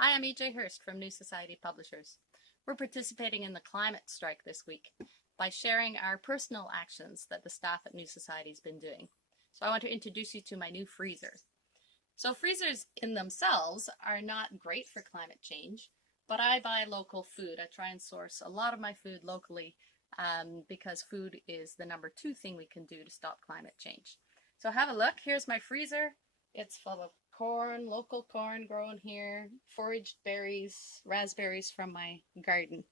Hi, I'm EJ Hurst from New Society Publishers. We're participating in the climate strike this week by sharing our personal actions that the staff at New Society has been doing. So I want to introduce you to my new freezer. So freezers in themselves are not great for climate change, but I buy local food. I try and source a lot of my food locally because food is the number 2 thing we can do to stop climate change. So have a look. Here's my freezer. It's full of corn, local corn grown here, foraged berries, raspberries from my garden.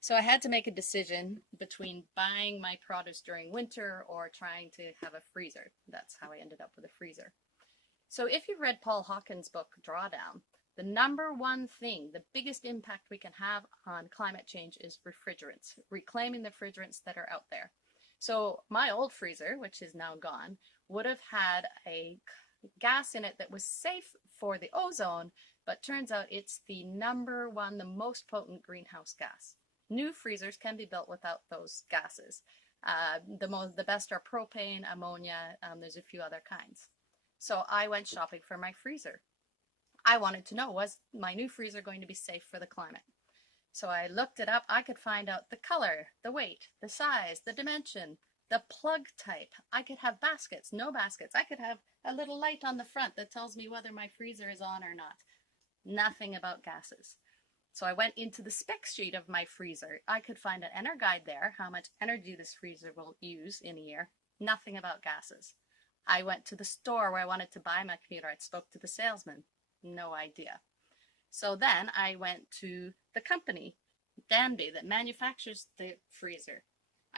So I had to make a decision between buying my produce during winter or trying to have a freezer. That's how I ended up with a freezer. So if you've read Paul Hawken's book, Drawdown, the number 1 thing, the biggest impact we can have on climate change is refrigerants, reclaiming the refrigerants that are out there. So my old freezer, which is now gone, would have had a gas in it that was safe for the ozone, but turns out it's the number 1, the most potent greenhouse gas. New freezers can be built without those gases. The best are propane, ammonia, there's a few other kinds. So I went shopping for my freezer. I wanted to know, was my new freezer going to be safe for the climate? So I looked it up. I could find out the color, the weight, the size, the dimension, the plug type. I could have baskets, no baskets. I could have a little light on the front that tells me whether my freezer is on or not. Nothing about gases. So I went into the spec sheet of my freezer. I could find an inner guide there, how much energy this freezer will use in a year. Nothing about gases. I went to the store where I wanted to buy my computer. I spoke to the salesman. No idea. So then I went to the company, Danby, that manufactures the freezer.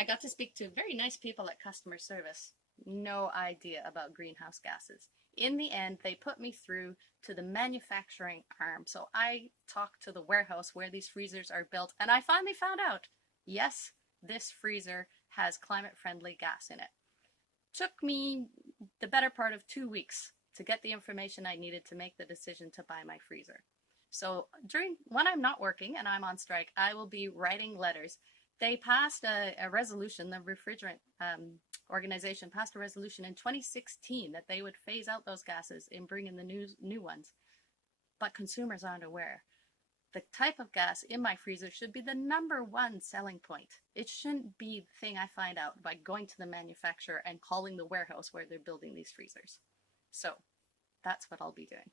I got to speak to very nice people at customer service. No idea about greenhouse gases. In the end, they put me through to the manufacturing arm. So I talked to the warehouse where these freezers are built, and I finally found out, yes, this freezer has climate-friendly gas in it. Took me the better part of 2 weeks to get the information I needed to make the decision to buy my freezer. So when I'm not working and I'm on strike, I will be writing letters. They passed a resolution, the refrigerant organization passed a resolution in 2016 that they would phase out those gases and bring in the new ones. But consumers aren't aware. The type of gas in my freezer should be the number 1 selling point. It shouldn't be the thing I find out by going to the manufacturer and calling the warehouse where they're building these freezers. So that's what I'll be doing.